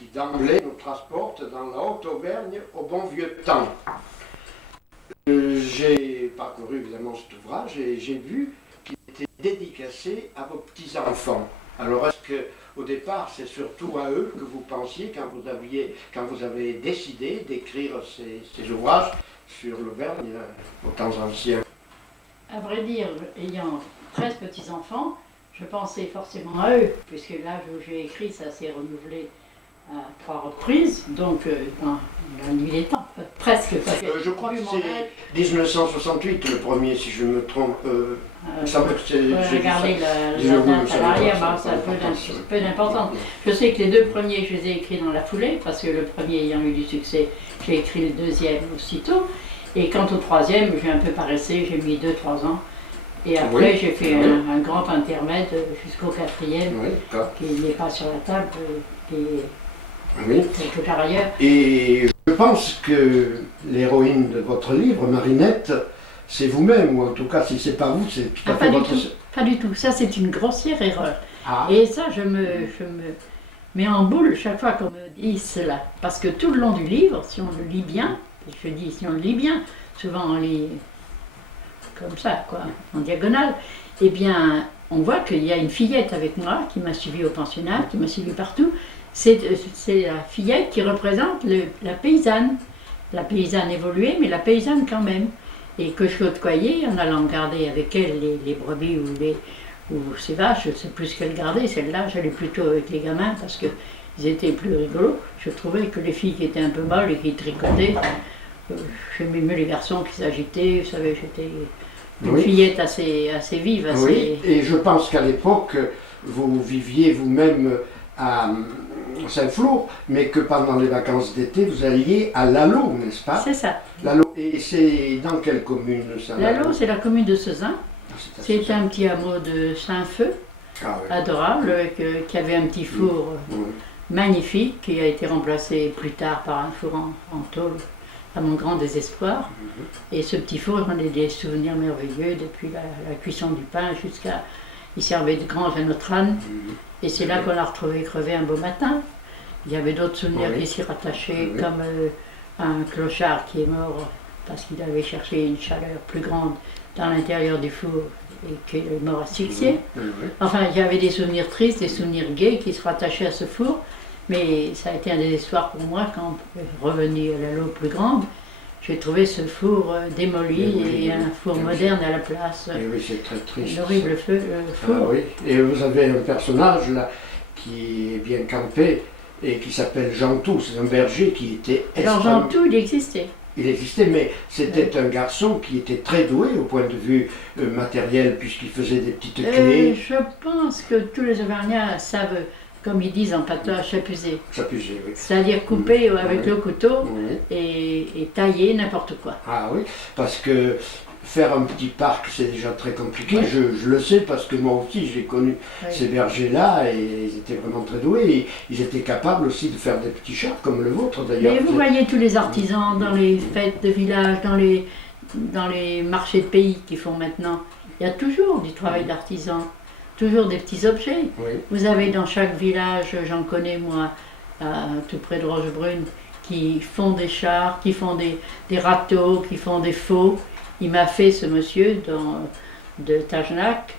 qui d'emblée nous transporte dans la Haute-Auvergne au bon vieux temps. J'ai parcouru évidemment cet ouvrage et j'ai vu qu'il était dédicacé à vos petits-enfants. Alors est-ce que au départ c'est surtout à eux que vous pensiez quand vous avez décidé d'écrire ces ouvrages sur l'Auvergne aux temps anciens? À vrai dire, ayant 13 petits-enfants, je pensais forcément à eux, puisque l'âge où j'ai écrit, ça s'est renouvelé à 3 reprises, donc dans la nuit des temps, presque. Je crois que c'est 1968 le premier, si je me trompe. Il semble que c'est... Regardez la date à l'arrière, ça a peu d'importance. Je sais que les 2 premiers, je les ai écrits dans la foulée, parce que le premier ayant eu du succès, j'ai écrit le deuxième aussitôt. Et quant au troisième, j'ai un peu paressé, j'ai mis 2-3 ans. Et après, j'ai fait un grand intermède jusqu'au 4e, qui n'est pas sur la table, qui est quelque part ailleurs. Et je pense que l'héroïne de votre livre, Marinette, c'est vous-même, ou en tout cas, si c'est pas vous, c'est tout à fait votre... Pas du tout, ça c'est une grossière erreur. Et ça, je me mets en boule chaque fois qu'on me dit cela. Parce que tout le long du livre, si on le lit bien, je dis si on le lit bien, souvent on lit comme ça, quoi, en diagonale, eh bien, on voit qu'il y a une fillette avec moi qui m'a suivi au pensionnat, qui m'a suivi partout. C'est la fillette qui représente la paysanne. La paysanne évoluée, mais la paysanne quand même. Et que je côtoyais en allant garder avec elle les brebis ou ces vaches, je ne sais plus ce qu'elle gardait. Celle-là, j'allais plutôt avec les gamins parce qu'ils étaient plus rigolos. Je trouvais que les filles qui étaient un peu molles et qui tricotaient, j'aimais mieux les garçons qui s'agitaient. Vous savez, j'étais une fillette assez vive. Assez... Oui, et je pense qu'à l'époque, vous viviez vous-même à Saint-Flour, mais que pendant les vacances d'été, vous alliez à Lalo, n'est-ce pas? C'est ça. Lalo. Et c'est dans quelle commune ça? Lalo, c'est la commune de Sezin. C'est un petit hameau de Saint-Feu, adorable, qui avait un petit four magnifique, qui a été remplacé plus tard par un four en tôle, à mon grand désespoir. Et ce petit four, j'en ai des souvenirs merveilleux, depuis la cuisson du pain jusqu'à... Il servait de grange à notre âne, et c'est là qu'on l'a retrouvé crevé un beau matin. Il y avait d'autres souvenirs qui s'y rattachaient, comme un clochard qui est mort parce qu'il avait cherché une chaleur plus grande dans l'intérieur du four et qu'il est mort asphyxié. Enfin, il y avait des souvenirs tristes, des souvenirs gais qui se rattachaient à ce four, mais ça a été un désespoir pour moi quand, revenu à la Lalo plus grande, j'ai trouvé ce four démoli et un four moderne à la place. Et oui, c'est très triste. L'horrible four. Ah, oui. Et vous avez un personnage là qui est bien campé et qui s'appelle Jantou, c'est un berger qui était... Alors Jantou, il existait. Il existait, mais c'était un garçon qui était très doué au point de vue matériel, puisqu'il faisait des petites clés. Je pense que tous les Auvergnats savent, comme ils disent en patois, chapuser. Chapuser, oui. C'est-à-dire couper avec le couteau et tailler n'importe quoi. Ah oui, parce que faire un petit parc, c'est déjà très compliqué. Je le sais parce que moi aussi, j'ai connu ces bergers-là et ils étaient vraiment très doués. Et ils étaient capables aussi de faire des petits chars comme le vôtre d'ailleurs. Mais vous voyez tous les artisans dans les fêtes de village, dans les marchés de pays qu'ils font maintenant. Il y a toujours du travail d'artisan, toujours des petits objets. Vous avez dans chaque village, j'en connais moi, tout près de Rochebrune, qui font des chars, qui font des râteaux, qui font des faux. Il m'a fait, ce monsieur de Tagenac,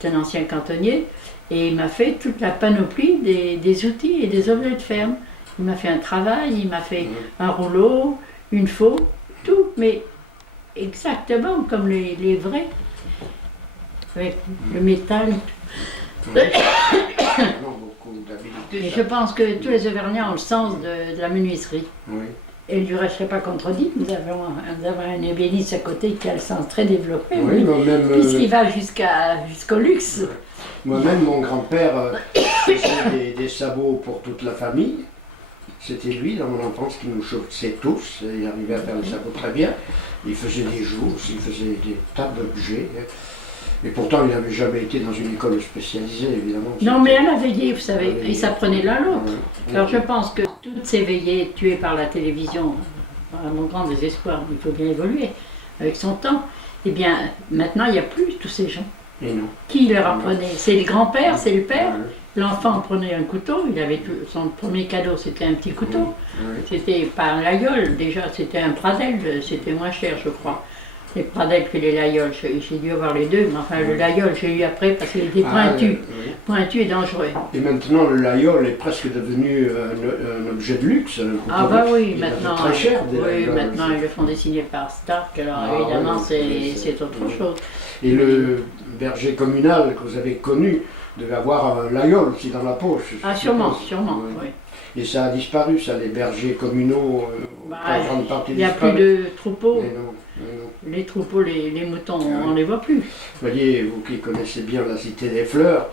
c'est un ancien cantonnier, et il m'a fait toute la panoplie des outils et des objets de ferme. Il m'a fait un travail, il m'a fait un rouleau, une faux, tout, mais exactement comme les vrais, avec le métal. Et je pense que tous les Auvergnats ont le sens de la menuiserie. Et du reste, je ne serais pas contredit, nous avons un ébéniste à côté qui a le sens très développé, puisqu'il va jusqu'au luxe. Moi-même, mon grand-père faisait des sabots pour toute la famille. C'était lui, dans mon enfance, qui nous chaussait tous. Il arrivait à faire les sabots très bien. Il faisait des joues, il faisait des tas d'objets. Et pourtant, il n'avait jamais été dans une école spécialisée, évidemment. Non, mais elle a veillé, vous savez, il s'apprenait l'un l'autre. Alors je pense que toutes ces veillées tuées par la télévision, à mon grand désespoir, il faut bien évoluer avec son temps, eh bien, maintenant, il n'y a plus tous ces gens. Et non. Qui leur apprenait? C'est les grands-pères, c'est le père. l'enfant prenait un couteau, il avait son premier cadeau, c'était un petit couteau. C'était pas un laïol, déjà, c'était un Pradel, c'était moins cher, je crois. Les Pradel que les laïols, j'ai dû avoir les deux, mais enfin le laïol j'ai eu après parce qu'il était pointu, pointu et dangereux. Et maintenant le laïol est presque devenu un objet de luxe. Ah bah oui, maintenant, très cher, maintenant ils le font dessiner par Stark, alors évidemment c'est autre chose. Et le berger communal que vous avez connu devait avoir un laïol aussi dans la poche. Ah sûrement, oui. Et ça a disparu, ça, les bergers communaux, en grande partie. Il n'y a plus de troupeaux. Mais non. Les troupeaux, les moutons, on ne les voit plus. Vous voyez, vous qui connaissez bien la Cité des Fleurs,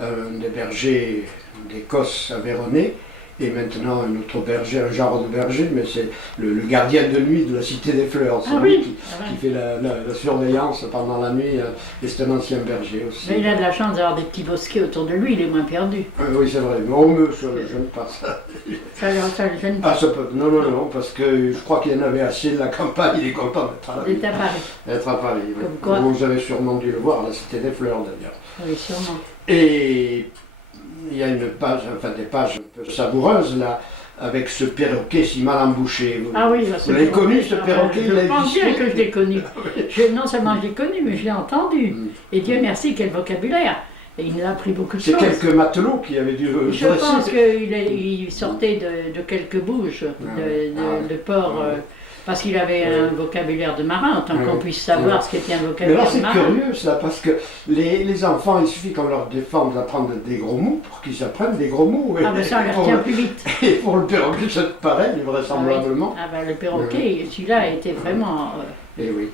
des bergers d'Écosse à Véronnay, et maintenant un autre berger, un genre de berger, mais c'est le gardien de nuit de la Cité des Fleurs. C'est lui qui fait la surveillance pendant la nuit, et c'est un ancien berger aussi. Mais il a de la chance d'avoir des petits bosquets autour de lui, il est moins perdu. Oui, c'est vrai, mais on me ça ne le gêne pas, ça. Ça le gêne pas. Ah, ça peut... Non, parce que je crois qu'il y en avait assez de la campagne, il est content d'être à Paris. D'être à Paris, oui. Comme quoi. Vous avez sûrement dû le voir, la Cité des Fleurs d'ailleurs. Oui, sûrement. Et il y a une page, enfin des pages un peu savoureuses là, avec ce perroquet si mal embouché. Ah oui, vous l'avez connu ce perroquet? Je pense bien que je l'ai connu. Non seulement je l'ai connu, mais je l'ai entendu. Et Dieu merci, quel vocabulaire. Et il a appris beaucoup de choses. C'est quelques matelots qui avaient dû Je pense qu'il sortait de quelques bouges de port. Parce qu'il avait un vocabulaire de marin, autant qu'on puisse savoir ce qu'était un vocabulaire de marin. Mais là, c'est curieux, ça, parce que les enfants, il suffit qu'on leur défende d'apprendre des gros mots pour qu'ils apprennent des gros mots. Ah ben ça, on les retient plus vite. Et pour le perroquet, c'est pareil, vraisemblablement. Ah ben le perroquet, celui-là était vraiment... Et oui.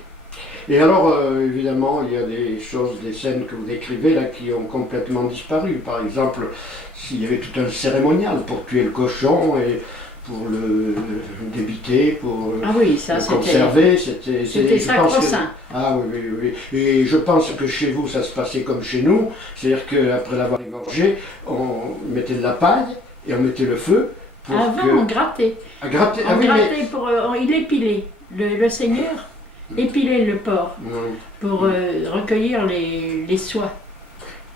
Et alors, évidemment, il y a des choses, des scènes que vous décrivez là qui ont complètement disparu. Par exemple, s'il y avait tout un cérémonial pour tuer le cochon et pour le débiter, pour le conserver, c'était sacro-saint. Ah oui. Et je pense que chez vous, ça se passait comme chez nous, c'est-à-dire qu'après l'avoir égorgé, on mettait de la paille et on mettait le feu. Avant, on grattait. On grattait, il épilait. Le Seigneur épilait le porc pour recueillir les soies.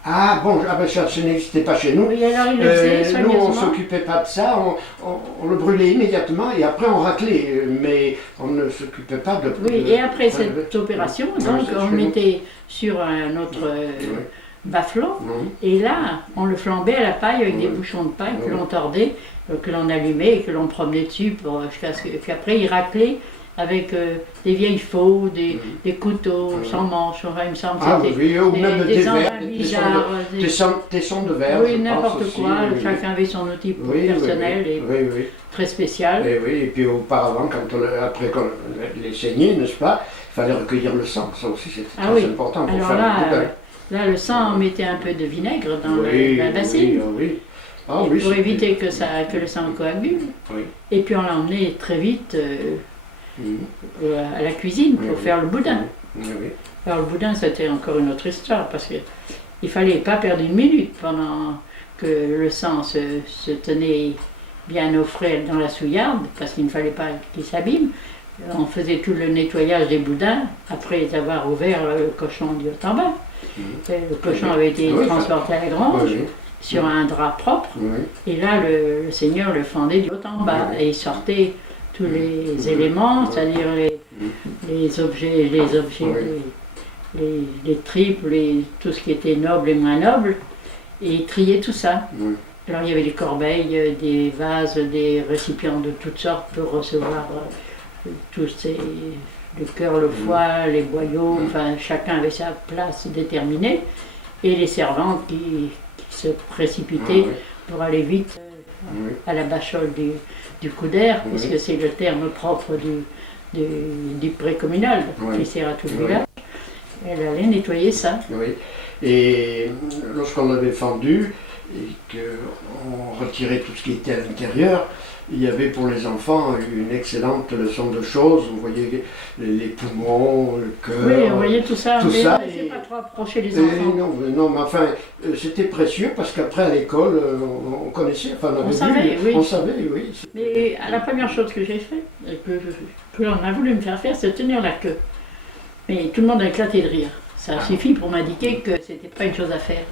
Ah bon, ça n'existait pas chez nous. Oui, alors il le faisait nous, on ne s'occupait pas de ça, on le brûlait immédiatement et après on raclait, mais on ne s'occupait pas de... Oui, et après cette opération, donc on le mettait sur un autre baffelon, et là, on le flambait à la paille avec des bouchons de paille que l'on tordait, que l'on allumait et que l'on promenait dessus, jusqu'à ce qu'après il raclait avec des vieilles faux, des couteaux sans manche, enfin il me semble que c'était ou même des verres, bizarres, des sons de verre. Oui, n'importe quoi, chacun avait son outil personnel et très spécial. Et puis auparavant, après qu'on les saignait, n'est-ce pas, il fallait recueillir le sang, ça aussi c'était très important pour faire le boudin. Là, le sang, on mettait un peu de vinaigre dans la bassine. Pour éviter que le sang coagule. Et puis on l'emmenait très vite à la cuisine pour faire le boudin. Alors le boudin, c'était encore une autre histoire, parce qu'il ne fallait pas perdre une minute pendant que le sang se tenait bien au frais dans la souillarde, parce qu'il ne fallait pas qu'il s'abîme. On faisait tout le nettoyage des boudins après avoir ouvert le cochon du haut en bas. Le cochon avait été transporté à la grange sur un drap propre, et là le Seigneur le fendait du haut en bas, et il sortait tous les éléments, c'est-à-dire les objets, les tripes, tout ce qui était noble et moins noble, et il triait tout ça. Alors il y avait des corbeilles, des vases, des récipients de toutes sortes pour recevoir le cœur, le foie, les boyaux, enfin chacun avait sa place déterminée, et les servantes qui se précipitaient pour aller vite à la bachole du coudère, puisque c'est le terme propre du pré-communal qui sert à tout le village. Elle allait nettoyer ça. Et lorsqu'on l'avait fendu et qu'on retirait tout ce qui était à l'intérieur, il y avait pour les enfants une excellente leçon de choses. Vous voyez les poumons, le cœur. Oui, on voyait tout ça, mais c'est pas trop approcher les enfants. Non, mais enfin, c'était précieux parce qu'après à l'école, on connaissait, enfin on savait, oui. Mais la première chose que j'ai fait, que l'on a voulu me faire faire, c'est tenir la queue. Mais tout le monde a éclaté de rire. Ça suffit pour m'indiquer que c'était pas une chose à faire.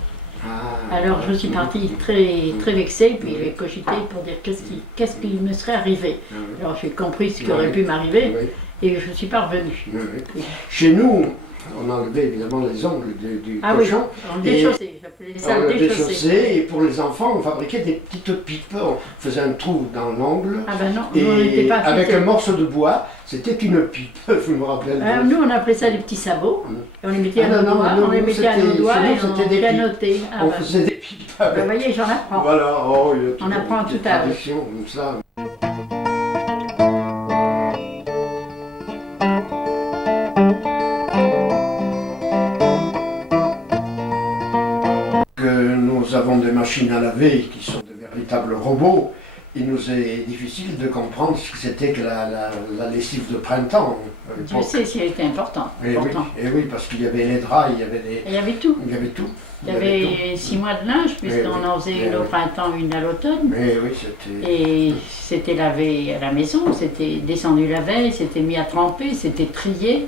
Alors je suis partie très vexée, puis j'ai cogité pour dire qu'est-ce qui me serait arrivé. Alors j'ai compris ce qui aurait pu m'arriver et je ne suis pas revenue. Chez nous, on enlevait évidemment les ongles du cochon. On déchaussait, j'appelais ça le déchausser. Et pour les enfants, on fabriquait des petites pipes. On faisait un trou dans l'ongle. Ah ben non, on n'était pas avec un morceau de bois, c'était une pipe, je me rappelle. Nous, on appelait ça des petits sabots. Et on les mettait à nos doigts, on les mettait à nos doigts et on pianotait. On faisait des pipes. Vous voyez, j'en apprends. Voilà, on apprend tout à l'heure. Comme ça. Nous avons des machines à laver qui sont de véritables robots. Il nous est difficile de comprendre ce que c'était que la lessive de printemps. Je sais si elle était importante. Et oui, parce qu'il y avait les draps, il y avait des... Il y avait tout. Il y avait tout. Il y avait 6 mois de linge, puisqu'on en faisait une au printemps, une à l'automne. Et c'était lavé à la maison, c'était descendu la veille, c'était mis à tremper, c'était trié.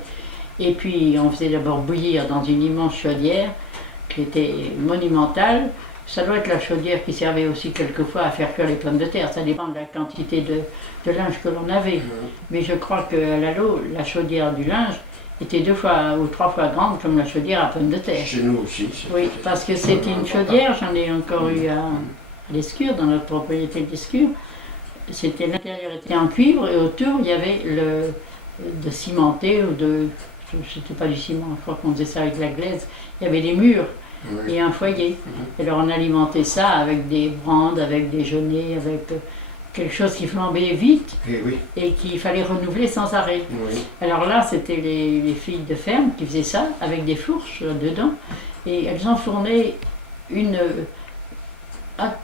Et puis on faisait d'abord bouillir dans une immense chaudière qui était monumentale. Ça doit être la chaudière qui servait aussi quelquefois à faire cuire les pommes de terre. Ça dépend de la quantité de linge que l'on avait. Mais je crois qu'à Lalo, la chaudière du linge était 2 fois ou 3 fois grande comme la chaudière à pommes de terre. Chez nous aussi. Oui, parce que c'était une chaudière, j'en ai encore eu à l'Escure, dans notre propriété d'Escure. L'intérieur était en cuivre et autour il y avait de cimenté ou de... C'était pas du ciment, je crois qu'on faisait ça avec de la glaise. Il y avait des murs. Et un foyer. Alors on alimentait ça avec des brandes, avec des genêts, avec quelque chose qui flambait vite et qu'il fallait renouveler sans arrêt. Alors là, c'était les filles de ferme qui faisaient ça avec des fourches dedans et elles enfournaient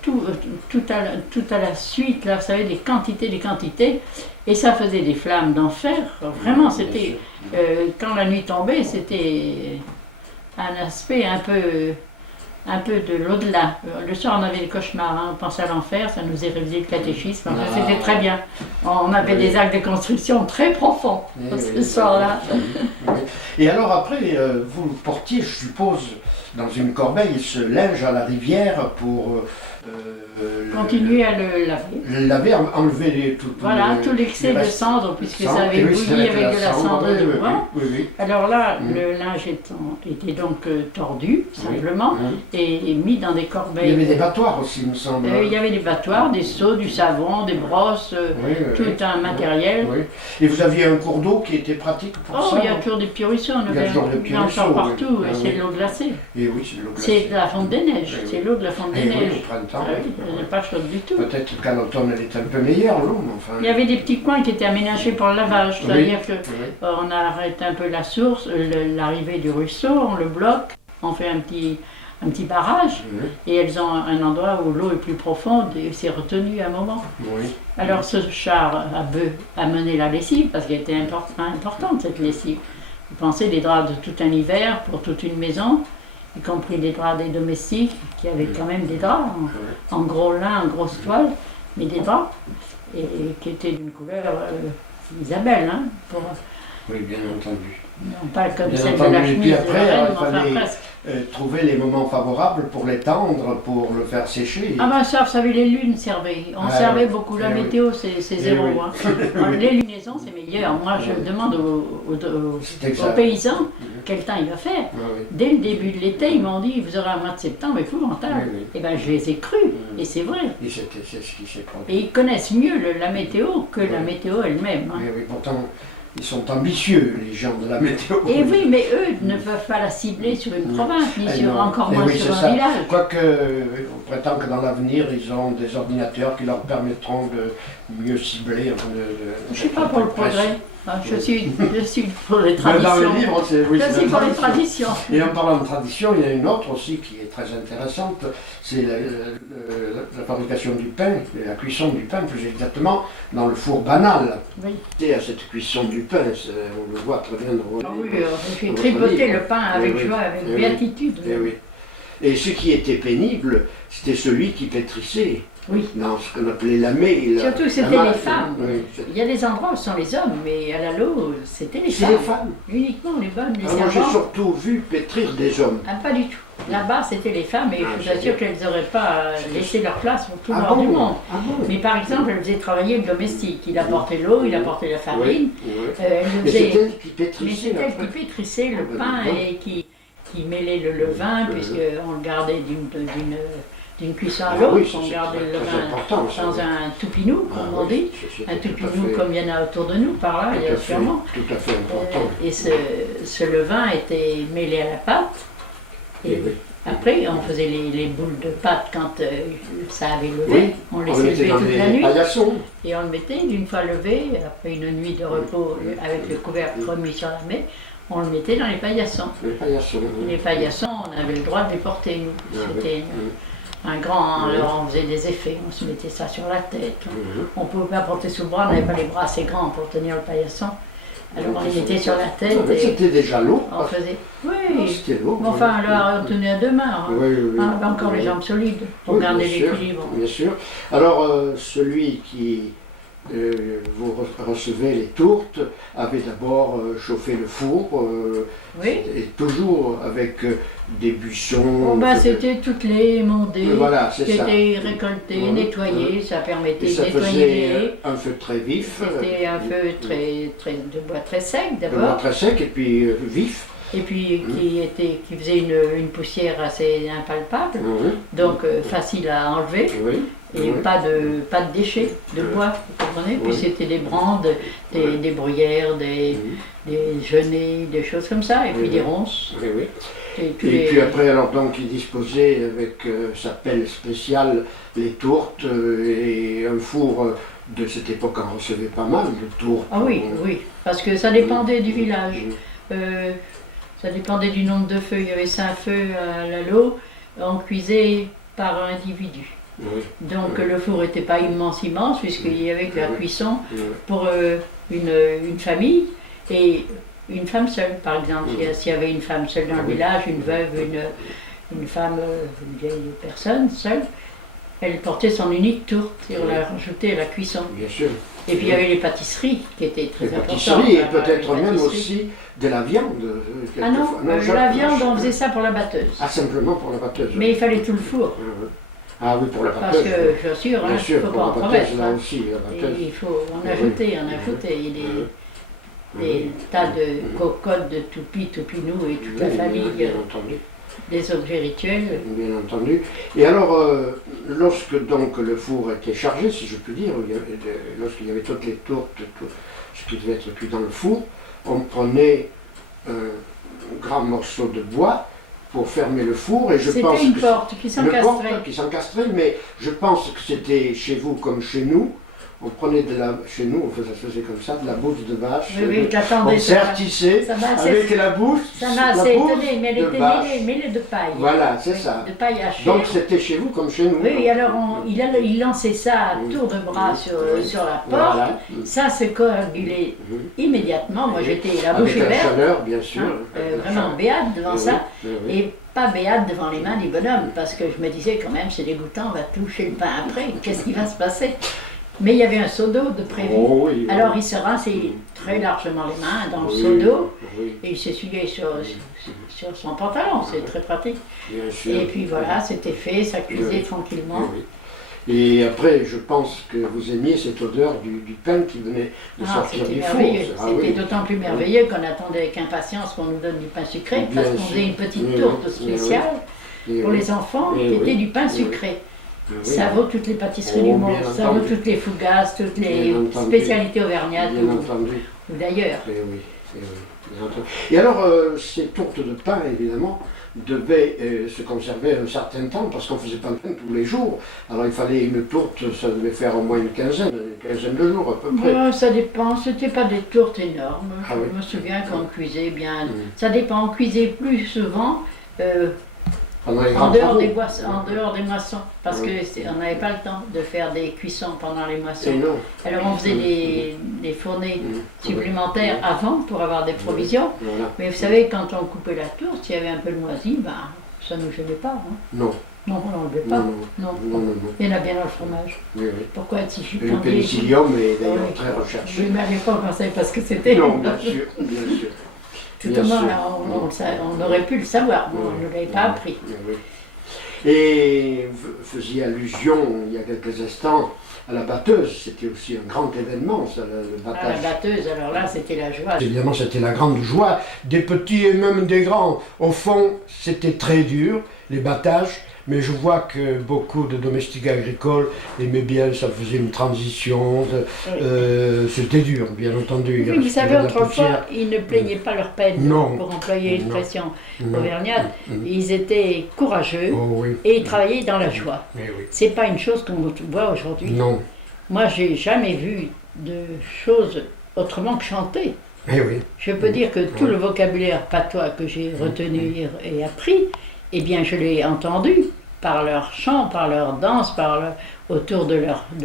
tout à la suite, là, vous savez, des quantités, et ça faisait des flammes d'enfer. Vraiment, c'était quand la nuit tombait, c'était un aspect un peu de l'au-delà. Le soir, on avait des cauchemars, on pensait à l'enfer, ça nous révisé le catéchisme, c'était très bien. On avait des actes de construction très profonds ce soir-là. Et alors après, vous portiez, je suppose, dans une corbeille, ce linge à la rivière pour... continuer à le laver. Le laver, enlever tout l'excès de cendre, puisque ça avait bouilli avec de la cendre de bois. Alors là, le linge était donc tordu, simplement, et mis dans des corbeilles. Il y avait des battoirs aussi, il me semble. Il y avait des battoirs, des seaux, du savon, des brosses, tout un matériel. Et vous aviez un cours d'eau qui était pratique pour ça? Il y a toujours des petits ruisseaux, on avait encore partout, et c'est de l'eau glacée. Et oui, c'est de l'eau glacée. C'est de la fonte des neiges, c'est l'eau de la fonte des neiges. Au printemps. Elle n'est pas chaude du tout. Peut-être qu'à l'automne elle est un peu meilleure, l'eau, mais enfin... Il y avait des petits coins qui étaient aménagés pour le lavage, c'est-à-dire qu'on arrête un peu la source, l'arrivée du ruisseau, on le bloque, on fait un petit barrage, et elles ont un endroit où l'eau est plus profonde et c'est retenu à un moment. Alors ce char à bœuf a mené la lessive, parce qu'elle était importante cette lessive. Vous pensez des draps de tout un hiver pour toute une maison, y compris des draps des domestiques, qui avaient quand même des draps en gros lin, en grosse toile, mais des draps, et qui étaient d'une couleur Isabelle, Oui, bien entendu. Non, pas comme celle de la chemise de la reine, mais enfin presque. Trouver les moments favorables pour l'étendre, pour le faire sécher. Ah ben ça, vous savez, les lunes servaient. On servait beaucoup. La météo, c'est zéro. Les lunaisons, c'est meilleur. Moi, je demande aux paysans quel temps il va faire. Dès le début de l'été, ils m'ont dit, vous aurez un mois de septembre épouvantable. Et bien, je les ai crus. Et c'est vrai. Et c'est ce qui s'est produit. Et ils connaissent mieux la météo que la météo elle-même. Oui, pourtant... Ils sont ambitieux, les gens de la météo. Et oui, mais eux ne peuvent pas la cibler sur une province, ni encore moins sur un village. Quoique, on prétend que dans l'avenir, ils auront des ordinateurs qui leur permettront de mieux cibler. Je ne suis pas pour le progrès. Je suis pour les traditions. Dans le livre, je suis pour les traditions. Et en parlant de tradition, il y a une autre aussi qui est très intéressante, c'est la fabrication du pain, la cuisson du pain plus exactement, dans le four banal. Et à cette cuisson du pain, on le voit très bien dans j'ai tripoté le pain avec joie, avec béatitude. Et ce qui était pénible, c'était celui qui pétrissait. Dans ce qu'on appelait la mêle. Surtout c'était les femmes. Il y a des endroits où ce sont les hommes, mais à Lalo, c'était les femmes. Les femmes. Uniquement les bonnes, les servantes. Moi j'ai surtout vu pétrir des hommes. Pas du tout. Là-bas, c'était les femmes, et je vous assure qu'elles n'auraient pas laissé leur place pour tout le bon, du monde. Ah bon. Mais par exemple, elles faisaient travailler le domestique. Il apportait l'eau, il apportait la farine. Mais c'est elle qui pétrissait. Mais c'est elle qui pétrissait le pain et qui mêlait le levain, puisqu'on le gardait d'une cuisson à l'autre. On gardait le levain dans un toupinou, comme on dit. Un toupinou comme il y en a autour de nous, par là, il y a sûrement. Tout à fait important. Et ce levain était mêlé à la pâte. Et après, on faisait les boules de pâte quand ça avait levé. On laissait lever toute la nuit. Et on le mettait, d'une fois levé, après une nuit de repos avec le couvercle remis sur la main, on le mettait dans les paillassons. Les paillassons, on avait le droit de les porter, nous. C'était un grand, alors on faisait des effets, on se mettait ça sur la tête. On ne pouvait pas porter sous le bras, on n'avait pas les bras assez grands pour tenir le paillasson. Alors on les mettait sur la tête. C'était déjà lourd. On faisait. Oui. C'était lourd. Enfin, alors on tenait à deux mains. On avait encore les jambes solides pour garder l'équilibre. Bien sûr. Alors, celui qui vous recevez les tourtes avait d'abord chauffé le four. Et toujours avec des buissons. C'était toutes les mondées qui étaient récoltées, nettoyées, ça permettait de nettoyer. Un feu très vif. C'était un feu de bois très sec d'abord. De bois très sec et puis vif. Et puis qui faisait une poussière assez impalpable, donc facile à enlever. Et pas de déchets de bois, vous comprenez. Puis c'était des brandes, des bruyères, des genêts, des choses comme ça, et puis des ronces. Et puis après, alors donc, il disposait avec sa pelle spéciale les tourtes et un four de cette époque en recevait pas mal de tourtes. Ah oui, parce que ça dépendait du village. Ça dépendait du nombre de feux. Il y avait 5 feux à l'eau, on cuisait par individu. Donc le four n'était pas immense, puisqu'il y avait que la cuisson pour une famille et une femme seule, par exemple. S'il y avait une femme seule dans le village, une veuve, une femme, une vieille personne seule, elle portait son unique tourte et on la rajoutait à la cuisson. Bien sûr. Et puis il y avait les pâtisseries qui étaient très importantes. Et peut-être même aussi de la viande. Ah non, la viande, on faisait ça pour la batteuse. Ah, simplement pour la batteuse. Mais il fallait tout le four. Ah oui, pour la batteuse. Parce que, je suis sûr, il ne faut pas en promettre. Il faut en ajouter, des tas de cocottes, de toupis, toupinous et toute la famille. Bien entendu. Des objets rituels. Bien entendu. Et alors, lorsque donc le four était chargé, si je puis dire, lorsqu'il y avait toutes les tourtes, tout ce qui devait être cuit dans le four, on prenait un grand morceau de bois pour fermer le four, et je pense que c'était une porte qui s'encastrait, mais je pense que c'était chez vous comme chez nous. On prenait chez nous, ça se faisait comme ça, de la bouse de vache. On sertissait avec la bouse. Ça m'a assez étonné, mais elle était mêlée de paille. Voilà, c'est ça. De paille hachée. Donc c'était chez vous comme chez nous. Oui, alors il lançait ça à tour de bras sur la porte. Voilà. Ça se coagulait immédiatement. Moi j'étais la bouche ouverte. Avec la chaleur, bien sûr. Vraiment béate devant ça. Et pas béate devant les mains du bonhomme, parce que je me disais quand même, c'est dégoûtant, on va toucher le pain après, qu'est-ce qui va se passer? Mais il y avait un seau d'eau de prévu. Alors il se rinçait très largement les mains dans le seau d'eau et il s'essuyait sur son pantalon, c'est très pratique. Et puis voilà, c'était fait, ça cuisait tranquillement. Et après, je pense que vous aimiez cette odeur du pain qui venait de sortir du four. C'était d'autant plus merveilleux qu'on attendait avec impatience qu'on nous donne du pain sucré, parce qu'on faisait une petite tourte spéciale pour les enfants qui était du pain sucré. Ça vaut toutes les pâtisseries du monde, ça vaut toutes les fougasses, toutes les spécialités auvergnates, ou d'ailleurs. Et alors, ces tourtes de pain, évidemment, devaient se conserver un certain temps, parce qu'on ne faisait pas de pain tous les jours. Alors il fallait une tourte, ça devait faire au moins une quinzaine de jours à peu près. Ça dépend, c'était pas des tourtes énormes. Je me souviens qu'on cuisait bien. Ça dépend, on cuisait plus souvent. En dehors des moissons, parce qu'on n'avait pas le temps de faire des cuissons pendant les moissons. Alors on faisait des fournées supplémentaires avant pour avoir des provisions. Mais vous savez, quand on coupait la tourte, s'il y avait un peu de moisi, ça ne nous gênait pas. Non. Non, on n'enlevait pas. Non. Il y en a bien dans le fromage. Pourquoi être si chicanté? Le pénicillium est d'ailleurs très recherché. Je ne m'avais pas pensé parce que c'était. Non, bien sûr, bien sûr. Tout au moins, on aurait pu le savoir, moi, je ne l'avais pas appris. Et vous faisiez allusion, il y a quelques instants, à la batteuse. C'était aussi un grand événement, ça, le battage. La batteuse, alors là, c'était la joie. Évidemment, c'était la grande joie, des petits et même des grands. Au fond, c'était très dur, les battages. Mais je vois que beaucoup de domestiques agricoles aimaient bien, ça faisait une transition, c'était dur, bien entendu. Oui, vous savez, autrefois, ils ne plaignaient pas leur peine, pour employer l'expression auvergnate. Ils étaient courageux et ils travaillaient dans la joie. C'est pas une chose qu'on voit aujourd'hui. Non. Moi, j'ai jamais vu de choses autrement que chanter. Je peux dire que tout le vocabulaire patois que j'ai retenu et appris, eh bien, je l'ai entendu par leur chant, par leur danse, autour de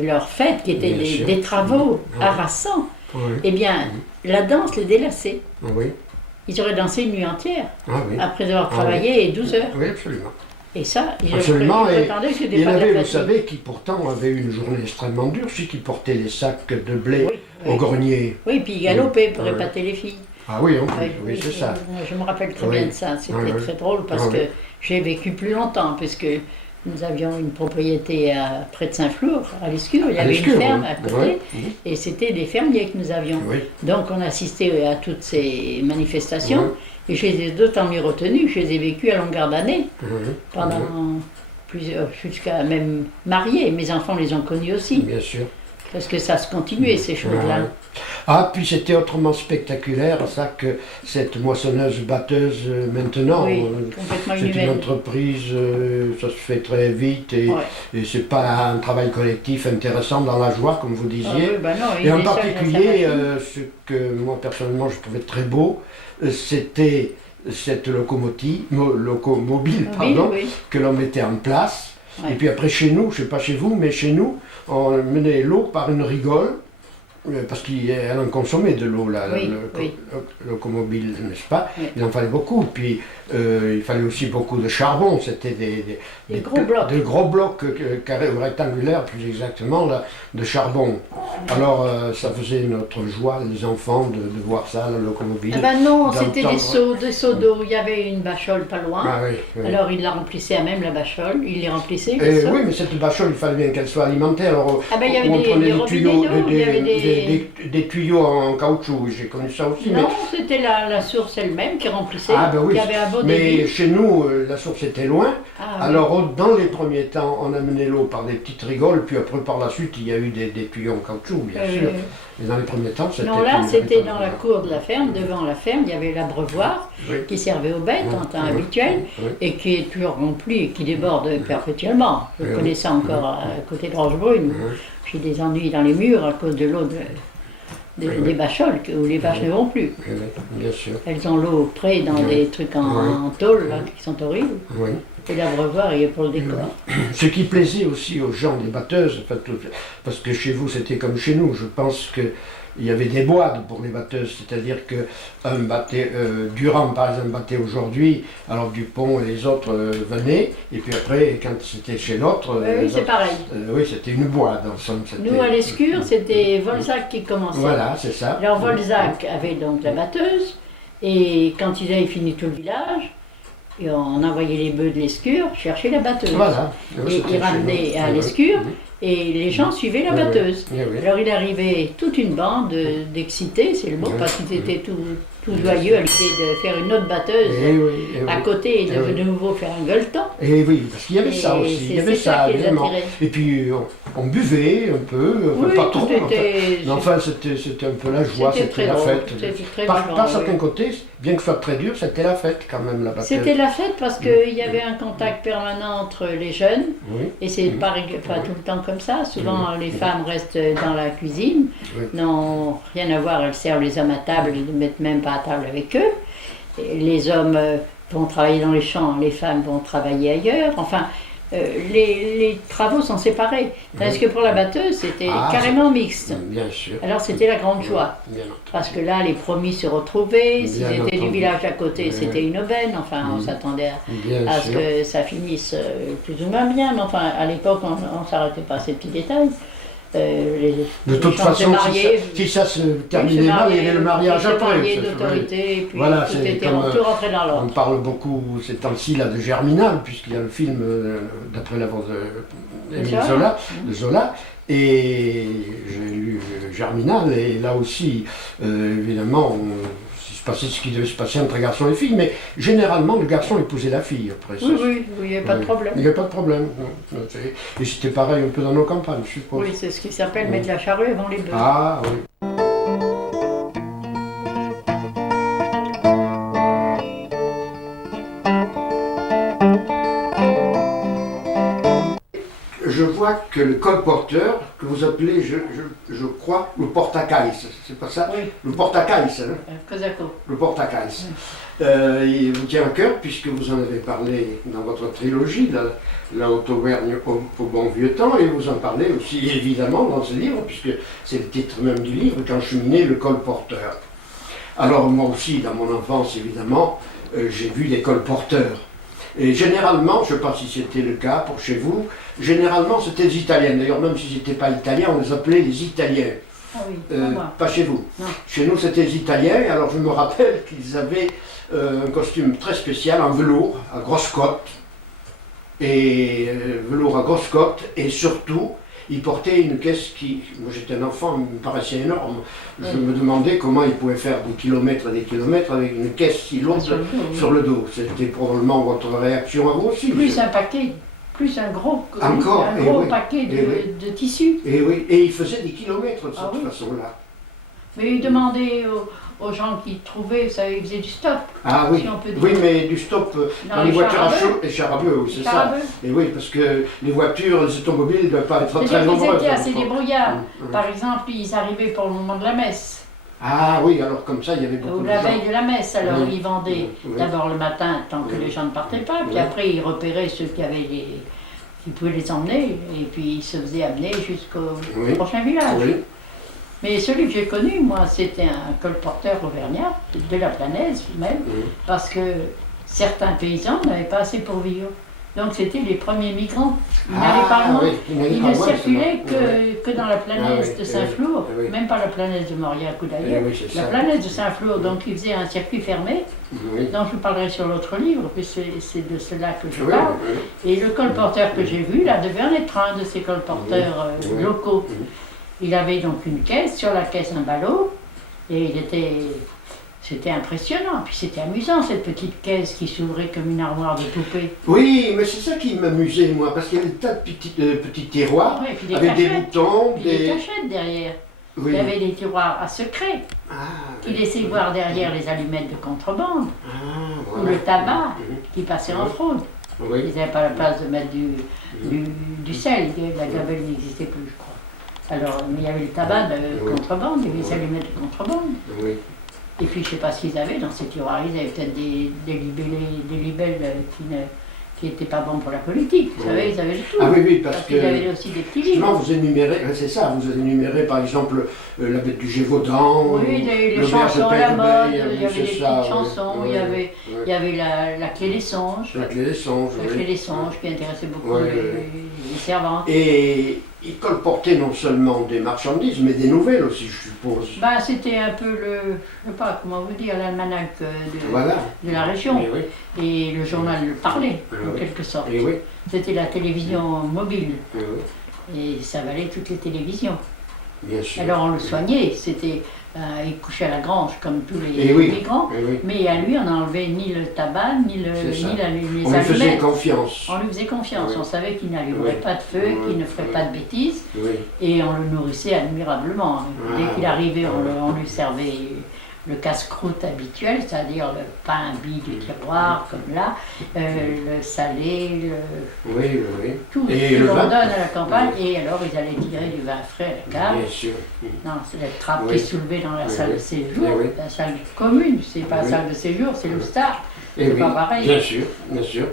leur fête, qui étaient des travaux harassants. Eh bien, la danse les délaçait. Ils auraient dansé une nuit entière, après avoir travaillé 12 heures. Oui, absolument. Et ça, absolument. Je prétendais que c'était il pas avait, vous savez, qui pourtant avait une journée extrêmement dure, celui qui portait les sacs de blé au grenier. Oui, puis il galopait pour épater les filles. Ah oui, c'est ça. Je me rappelle très bien de ça. C'était très drôle parce que j'ai vécu plus longtemps, puisque nous avions une propriété près de Saint-Flour, à l'Escure. Il y avait une ferme à côté, et c'était des fermiers que nous avions. Donc on assistait à toutes ces manifestations, et je les ai d'autant mieux retenues, je les ai vécues à longueur d'année, pendant plusieurs, jusqu'à même mariés. Mes enfants les ont connus aussi. Bien sûr. Parce que ça se continuait, ces choses-là. Ah, puis c'était autrement spectaculaire, ça, que cette moissonneuse-batteuse maintenant. Complètement c'est une entreprise, ça se fait très vite, et c'est pas un travail collectif intéressant dans la joie, comme vous disiez. Et en particulier, ce que moi, personnellement, je trouvais très beau, c'était cette locomobile, que l'on mettait en place. Et puis après, chez nous, je ne sais pas chez vous, mais chez nous, on menait l'eau par une rigole, parce qu'elle en consommait de l'eau, la locomobile, n'est-ce pas? Il en fallait beaucoup. Puis il fallait aussi beaucoup de charbon. C'était des gros blocs carrés ou rectangulaires, plus exactement, là, de charbon. Alors ça faisait notre joie, les enfants, de voir ça, la locomobile. Ah ben non, c'était des seaux d'eau. Il y avait une bachole pas loin. Alors il la remplissait à même la bachole. Il les remplissait. Oui, mais cette bachole, il fallait bien qu'elle soit alimentée. Alors il y avait des tuyaux, des tuyaux en caoutchouc, j'ai connu ça aussi. Non, c'était la source elle-même qui remplissait. Oui. Il y avait un beau mais débit. Chez nous, la source était loin. Alors, dans les premiers temps, on amenait l'eau par des petites rigoles, puis après, par la suite, il y a eu des tuyaux en caoutchouc, bien sûr. Mais dans les premiers temps, c'était... Non, là, c'était dans la cour de la ferme, devant la ferme, il y avait l'abreuvoir qui servait aux bêtes en temps habituel, et qui est toujours rempli et qui déborde perpétuellement. Je connais ça encore à côté de Rochebrune. J'ai des ennuis dans les murs à cause de l'eau des bacholes, où les vaches ne vont plus. Bien sûr. Elles ont l'eau près dans des trucs en tôle, là, qui sont horribles. Et l'abreuvoir, il est pour le décor. Ce qui plaisait aussi aux gens des batteuses, parce que chez vous c'était comme chez nous, je pense que il y avait des boîtes pour les batteuses, c'est-à-dire que Durand par exemple battait aujourd'hui, alors Dupont et les autres venaient, et puis après quand c'était chez l'autre... c'est pareil. Oui, c'était une boîte dans le sens. Nous à l'Escure, c'était Volzac qui commençait. Voilà, c'est ça. Alors Volzac avait donc la batteuse, et quand ils avaient fini tout le village, et on envoyait les bœufs de l'Escure chercher la batteuse. Voilà. Et ils ramenaient à l'Escure, et les gens suivaient la batteuse. Alors il arrivait toute une bande d'excités, c'est le mot, parce qu'ils étaient tout joyeux à l'idée de faire une autre batteuse à côté et de nouveau faire un gueuleton. Et oui, parce qu'il y avait ça aussi, il y avait ça, évidemment. Et puis on buvait un peu, pas trop, mais enfin c'était un peu la joie, c'était la fête. Par certains côtés, bien que ce soit très dur, c'était la fête quand même, la batteuse. C'était la fête parce qu'il y avait un contact permanent entre les jeunes, et c'est pas tout le temps comme ça. Souvent les femmes restent dans la cuisine, n'ont rien à voir, elles servent les hommes à table, ils ne mettent même pas à table avec eux. Et les hommes vont travailler dans les champs, les femmes vont travailler ailleurs. Enfin, les travaux sont séparés. Tandis que pour la batteuse, c'était carrément mixte. Bien sûr. Alors c'était la grande joie. Parce que là, les promis se retrouvaient. Si c'était du village à côté, c'était une aubaine. Enfin, on s'attendait à ce que ça finisse plus ou moins bien. Mais enfin, à l'époque, on ne s'arrêtait pas à ces petits détails. De toute façon, si ça se terminait mal, il y avait le mariage après. D'autorité, et puis voilà, tout était tout rentré dans l'ordre. On parle beaucoup ces temps-ci là de Germinal, puisqu'il y a le film d'après l'œuvre de Zola, et j'ai lu Germinal, et là aussi, évidemment, il se passait ce qui devait se passer entre garçon et fille, mais généralement le garçon épousait la fille après ça. Oui, il n'y avait pas de problème. Il n'y avait pas de problème. Non. Et c'était pareil un peu dans nos campagnes, je suppose. Oui, c'est ce qui s'appelle mettre la charrue avant les bœufs. Ah oui. Je vois que le colporteur, que vous appelez, je crois, le portacaille, c'est pas ça? Oui. Le portacaille, le portacaille. Oui. Il vous tient à cœur, puisque vous en avez parlé dans votre trilogie, la Haute-Auvergne au bon vieux temps, et vous en parlez aussi évidemment dans ce livre, puisque c'est le titre même du livre, Quand cheminait le colporteur. Alors moi aussi, dans mon enfance évidemment, j'ai vu des colporteurs. Et généralement, je ne sais pas si c'était le cas pour chez vous, généralement c'était des Italiens. D'ailleurs, même si n'étaient pas Italiens, on les appelait les Italiens. Ah oui, pas chez vous. Non. Chez nous, c'était les Italiens. Alors je me rappelle qu'ils avaient un costume très spécial en velours, à grosse côte. Et velours à grosse côte. Et surtout, ils portaient une caisse qui, moi j'étais un enfant, me paraissait énorme. Je me demandais comment ils pouvaient faire des kilomètres et des kilomètres avec une caisse si lourde sur le dos. C'était probablement votre réaction à vous aussi. Plus un paquet, plus un gros paquet de tissu. Et oui, et ils faisaient des kilomètres de cette façon-là. Mais ils demandaient aux gens qui trouvaient, ça, ils faisaient du stop. Ah oui, si on peut dire. Oui, mais du stop dans les voitures à chaud et chars à bœuf, oui, c'est ça. Et oui, parce que les voitures, les automobiles ne doivent pas être très nombreuses. Ils étaient assez débrouillards. Par exemple, ils arrivaient pour le moment de la messe. Ah oui, alors comme ça, il y avait beaucoup de gens. Ou la veille de la messe, alors ils vendaient d'abord le matin, tant que les gens ne partaient pas, puis après ils repéraient ceux qui pouvaient les emmener, et puis ils se faisaient amener jusqu'au prochain village. Oui. Mais celui que j'ai connu, moi, c'était un colporteur auvergnat, de la Planaise même, parce que certains paysans n'avaient pas assez pour vivre. Donc c'était les premiers migrants. Ils n'allaient pas loin. Ils ne circulaient que dans la Planaise de Saint-Flour, même pas la Planaise de Mauriac ou d'ailleurs. La Planaise de Saint-Flour, donc ils faisaient un circuit fermé, dont je vous parlerai sur l'autre livre, puis c'est de cela que je parle. Et le colporteur que j'ai vu, là, devait en être un de ces colporteurs locaux. Il avait donc une caisse, sur la caisse un ballot, et c'était impressionnant. Puis c'était amusant, cette petite caisse qui s'ouvrait comme une armoire de poupée. Oui, mais c'est ça qui m'amusait, moi, parce qu'il y avait des tas de petits tiroirs, avec des boutons, des cachettes derrière. Oui. Il y avait des tiroirs à secret, qui laissaient voir derrière les allumettes de contrebande, ou le tabac qui passait en fraude. Ils n'avaient pas la place de mettre du sel, la gabelle n'existait plus, je crois. Alors, mais il y avait le tabac de contrebande, il y avait les allumettes de contrebande. Oui. Et puis, je ne sais pas ce qu'ils avaient dans ces tiroirs. Ils avaient peut-être des libelles qui n'étaient pas bons pour la politique. Vous savez, ils avaient tout. Ah oui, parce qu'ils avaient aussi des petits livres. Justement, vous énumérez, c'est ça, vous énumérez par exemple la bête du Gévaudan, les chansons à la mode, il y avait des petites chansons, il y avait la clé des songes. La clé des songes, La clé des songes qui intéressait beaucoup les servantes. Et il colportait non seulement des marchandises, mais des nouvelles aussi, je suppose. C'était un peu je ne sais pas comment vous dire, l'almanach de la région. Et le journal le parlait, en quelque sorte. C'était la télévision mobile. Et ça valait toutes les télévisions. Bien sûr. Alors on le soignait, il couchait à la grange comme tous les migrants, mais à lui on n'enlevait ni le tabac, ni les allumettes. On lui faisait confiance. On lui faisait confiance, on savait qu'il n'allumerait pas de feu, qu'il ne ferait pas de bêtises, et on le nourrissait admirablement. Dès qu'il arrivait, on lui servait le casse-croûte habituel, c'est-à-dire le pain bis du tiroir, comme là, le salé, tout ce qu'on donne à la campagne, et alors ils allaient tirer du vin frais à la cave. Bien sûr. Non, c'est la trappe qui est soulevée dans la salle de séjour, la salle commune, c'est pas la salle de séjour, c'est le star. C'est pas pareil. Bien sûr, bien sûr.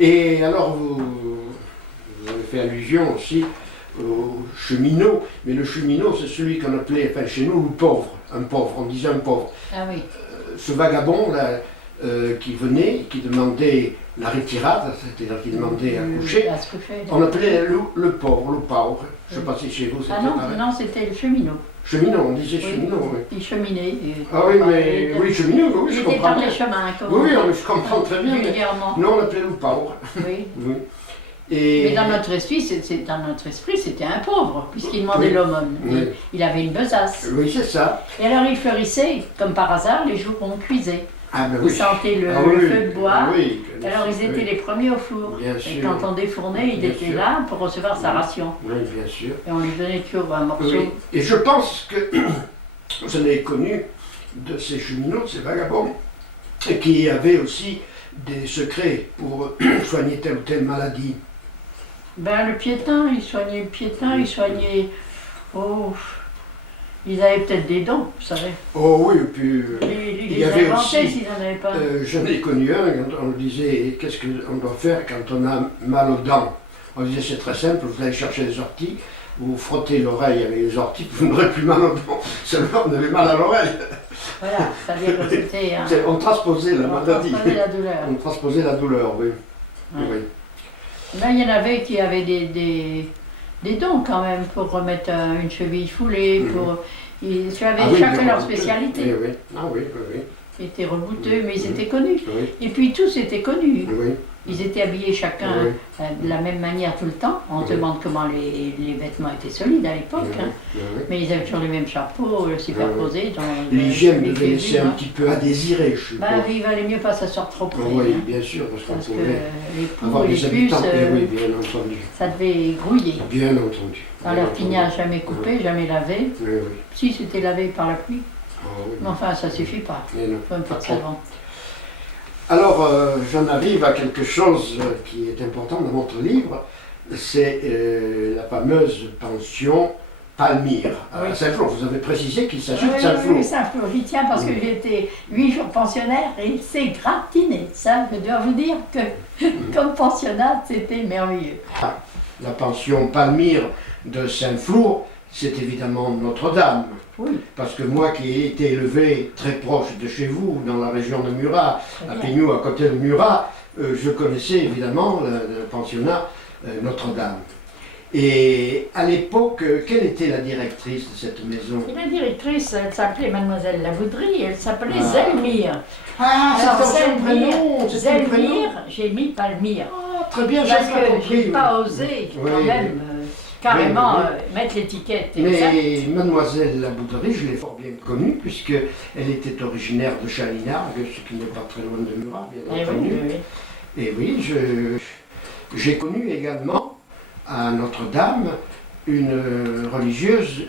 Et alors, vous avez fait allusion aussi au cheminot, mais le cheminot, c'est celui qu'on appelait, enfin chez nous, le pauvre, un pauvre, on disait un pauvre. Ah oui. Ce vagabond là, qui venait, qui demandait la retirade, c'est-à-dire qu'il demandait à coucher. À se coucher. On appelait le pauvre, le pauvre. Je ne sais pas si chez vous c'était pareil. Non, c'était le cheminot. Cheminot, on disait cheminot, oui. Il cheminait. Ah oui, mais oui, cheminot, oui, je comprends bien. Il était par les chemins, oui, je comprends très bien. Nous, on l'appelait le pauvre. Oui. Oui. Et... Mais dans notre esprit, c'était un pauvre, puisqu'il demandait l'aumône. Oui. Il avait une besace. Oui, c'est ça. Et alors il fleurissait, comme par hasard, les jours où on cuisait. Ah ben ils sentaient le feu de bois. Oui, alors ils étaient les premiers au four. Bien et sûr. quand on défournait, il était là pour recevoir sa ration. Oui, bien sûr. Et on lui donnait toujours un morceau. Oui. Et je pense que vous en avez connu de ces cheminots, de ces vagabonds, qui avaient aussi des secrets pour soigner telle ou telle maladie. Ben, le piétin, il soignait le piétin, il soignait... Oh, ils avaient peut-être des dons, vous savez. Oh oui, et puis... il y avait aussi... s'ils n'en avaient pas. J'en ai connu un, on me disait, qu'est-ce qu'on doit faire quand on a mal aux dents? On disait, c'est très simple, vous allez chercher les orties, vous frottez l'oreille avec les orties, vous n'aurez plus mal aux dents. Seulement, on avait mal à l'oreille. Voilà, ça veut dire que c'était... On transposait la maladie. On transposait la douleur. On transposait la douleur, oui. Ouais. Oui. Là, il y en avait qui avaient des dons quand même pour remettre une cheville foulée, pour... Ils avaient chacun leur spécialité. Oui, oui. Ah oui, oui, oui. Ils étaient rebouteux, mais ils étaient connus. Oui. Et puis tous étaient connus. Oui. Ils étaient habillés chacun de la même manière tout le temps. On se demande comment les vêtements étaient solides à l'époque. Mais ils avaient toujours les mêmes chapeaux superposés. L'hygiène devait laisser un petit peu à désirer, je suppose. Bah, il valait mieux pas s'asseoir trop près. Oui, bien sûr, parce qu'on pouvait les poux avoir et les des habitants. puces, Oui, bien entendu. ça devait grouiller. Bien entendu. Dans leur tignage, jamais coupé, jamais lavé. Oui, oui. Si, c'était lavé par la pluie. Oui. Mais enfin, ça suffit pas. Il faut un peu de savon. Alors, j'en arrive à quelque chose qui est important dans votre livre, c'est la fameuse pension Palmyre. À Saint-Flour, vous avez précisé qu'il s'agit de Saint-Flour. Oui, Saint-Flour, j'y tiens parce que j'étais 8 jours pensionnaire et il s'est gratiné. Ça, je dois vous dire que comme pensionnat, c'était merveilleux. La pension Palmyre de Saint-Flour, c'est évidemment Notre-Dame. Oui. Parce que moi qui ai été élevé très proche de chez vous, dans la région de Murat, à Pignou, à côté de Murat, je connaissais évidemment le pensionnat Notre-Dame. Et à l'époque, quelle était la directrice de cette maison? La directrice, elle s'appelait Mademoiselle Lavoudry, elle s'appelait Zelmire. Ah, c'est son prénom! Zelmire, j'ai mis Palmyre. Ah, très bien, j'ai pas compris. J'ai pas osé quand même carrément mettre l'étiquette exacte. Mais Mademoiselle Lavoudry, je l'ai fort bien connue, puisqu'elle était originaire de Chalinard, ce qui n'est pas très loin de Murat, bien entendu. Et oui, j'ai connu également à Notre-Dame une religieuse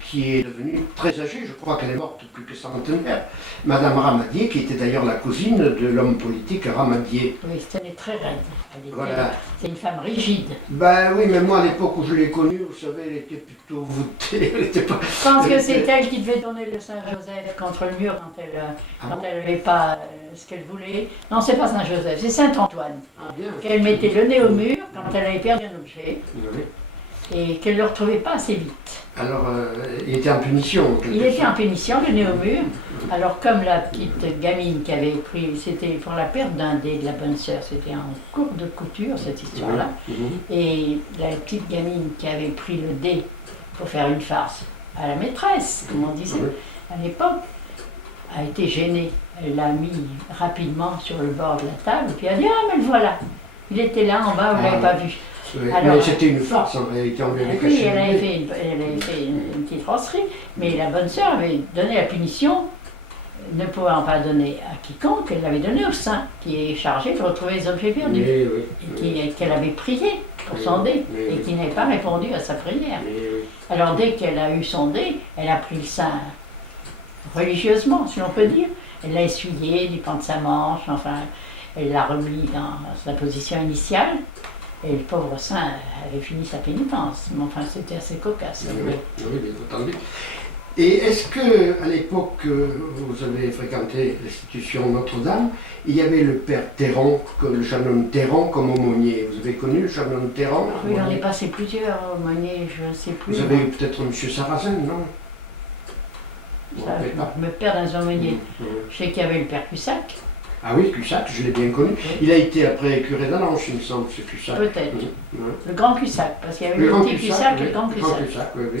qui est devenue très âgée, je crois qu'elle est morte plus que centenaire, Madame Ramadier, qui était d'ailleurs la cousine de l'homme politique Ramadier. Oui, c'était très raide. Voilà. C'est une femme rigide. Ben oui, mais moi à l'époque où je l'ai connue, vous savez, elle était plutôt voûtée. Elle était pas... Je pense que c'est elle qui devait donner le Saint-Joseph contre le mur quand elle n'avait pas ce qu'elle voulait. Non, c'est pas Saint-Joseph, c'est Saint-Antoine. Qu'elle mettait le nez au mur quand elle avait perdu un objet. Oui. Et qu'elle ne le retrouvait pas assez vite. Alors, il était en punition. Il était en punition, le nez au mur. Alors, comme la petite gamine qui avait pris, c'était pour la perte d'un dé de la bonne sœur, c'était en cours de couture cette histoire-là. Et la petite gamine qui avait pris le dé pour faire une farce à la maîtresse, comme on disait à l'époque, a été gênée. Elle l'a mis rapidement sur le bord de la table, puis elle a dit: ah, mais le voilà. Il était là en bas, vous ne l'avez pas vu. Oui, alors, mais c'était une farce en réalité, on lui avait caché. Oui, elle avait fait une petite farcerie, mais la bonne sœur avait donné la punition, ne pouvant pas donner à quiconque, elle l'avait donné au saint, qui est chargé de retrouver les objets perdus, et qu'elle avait prié pour son dé, et qui n'avait pas répondu à sa prière. Alors dès qu'elle a eu son dé, elle a pris le saint religieusement, si l'on peut dire, elle l'a essuyé du pan de sa manche, enfin, elle l'a remis dans sa position initiale. Et le pauvre saint avait fini sa pénitence, mais enfin c'était assez cocasse. Oui, bien entendu. Et est-ce que à l'époque vous avez fréquenté l'institution Notre-Dame, il y avait le père Théron, le chanoine Théron comme aumônier? Vous avez connu le chanoine Théron? Oui, j'en ai passé plusieurs aumôniers, je ne sais plus. Vous avez eu peut-être M. Sarrazin, non? Ça, je me perds dans les aumôniers. Je sais qu'il y avait le père Cussac. Ah oui, Cussac, je l'ai bien connu. Oui. Il a été après curé d'Alanche, il me semble, ce Cussac. Peut-être. Oui. Le grand Cussac, parce qu'il y avait le petit Cussac et le grand Cussac. Le grand Cussac, oui, oui.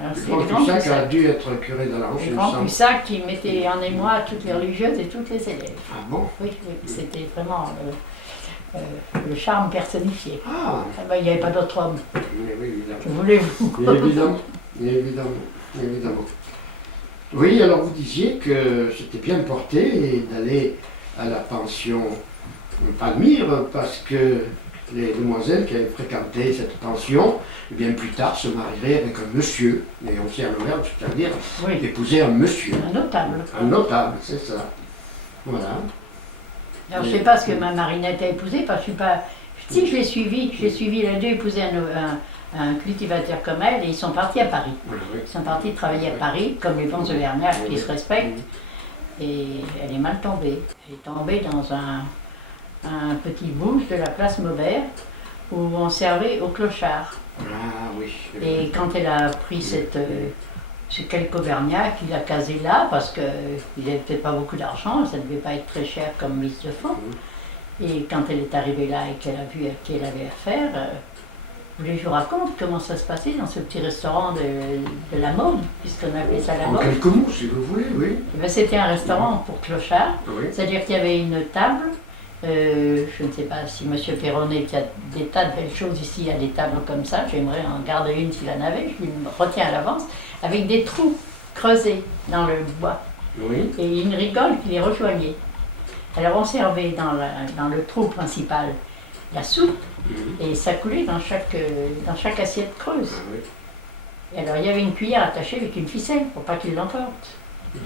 Alors, le grand Cussac a dû être curé d'Alanche, il me semble. Le grand Cussac qui mettait en émoi toutes les religieuses et toutes les élèves. Ah bon? Oui, oui. C'était vraiment le charme personnifié. Ah ben, il n'y avait pas d'autre homme. Oui, évidemment. Que voulez-vous? Évidemment. Oui, alors vous disiez que c'était bien porté d'aller à la pension Palmyre parce que les demoiselles qui avaient fréquenté cette pension, eh bien plus tard se marieraient avec un monsieur, et on tient le verbe, c'est-à-dire épouser un monsieur. Un notable. Un notable, c'est ça. Voilà. Alors je ne sais pas ce que ma Marinette a épousé, parce que je ne suis pas... Si, je l'ai suivi, elle a dû épouser un cultivateur comme elle, et ils sont partis à Paris. Oui. Ils sont partis travailler à Paris, comme les bons auvergnats qui se respectent, et elle est mal tombée. Elle est tombée dans un petit bouge de la place Maubert, où on servait au clochard. Ah oui. Et quand elle a pris c'est quelques auvergnats qui l'a casé là, parce qu'il n'avait peut-être pas beaucoup d'argent, ça ne devait pas être très cher comme mise de fonds. Et quand elle est arrivée là et qu'elle a vu à qui elle avait affaire, je vous raconte comment ça se passait dans ce petit restaurant de la mode, puisqu'on appelait ça la mode. En quelques mots, si vous voulez, oui. C'était un restaurant pour clochards, c'est-à-dire qu'il y avait une table. Je ne sais pas si M. Perronnet, qui a des tas de belles choses ici, il y a des tables comme ça, j'aimerais en garder une s'il en avait, je lui retiens à l'avance, avec des trous creusés dans le bois. Oui. Et une rigole qui les rejoignait. Alors on servait dans le trou principal la soupe, et ça coulait dans chaque assiette creuse. Ah, oui. Et alors il y avait une cuillère attachée avec une ficelle pour pas qu'il l'emporte. Vous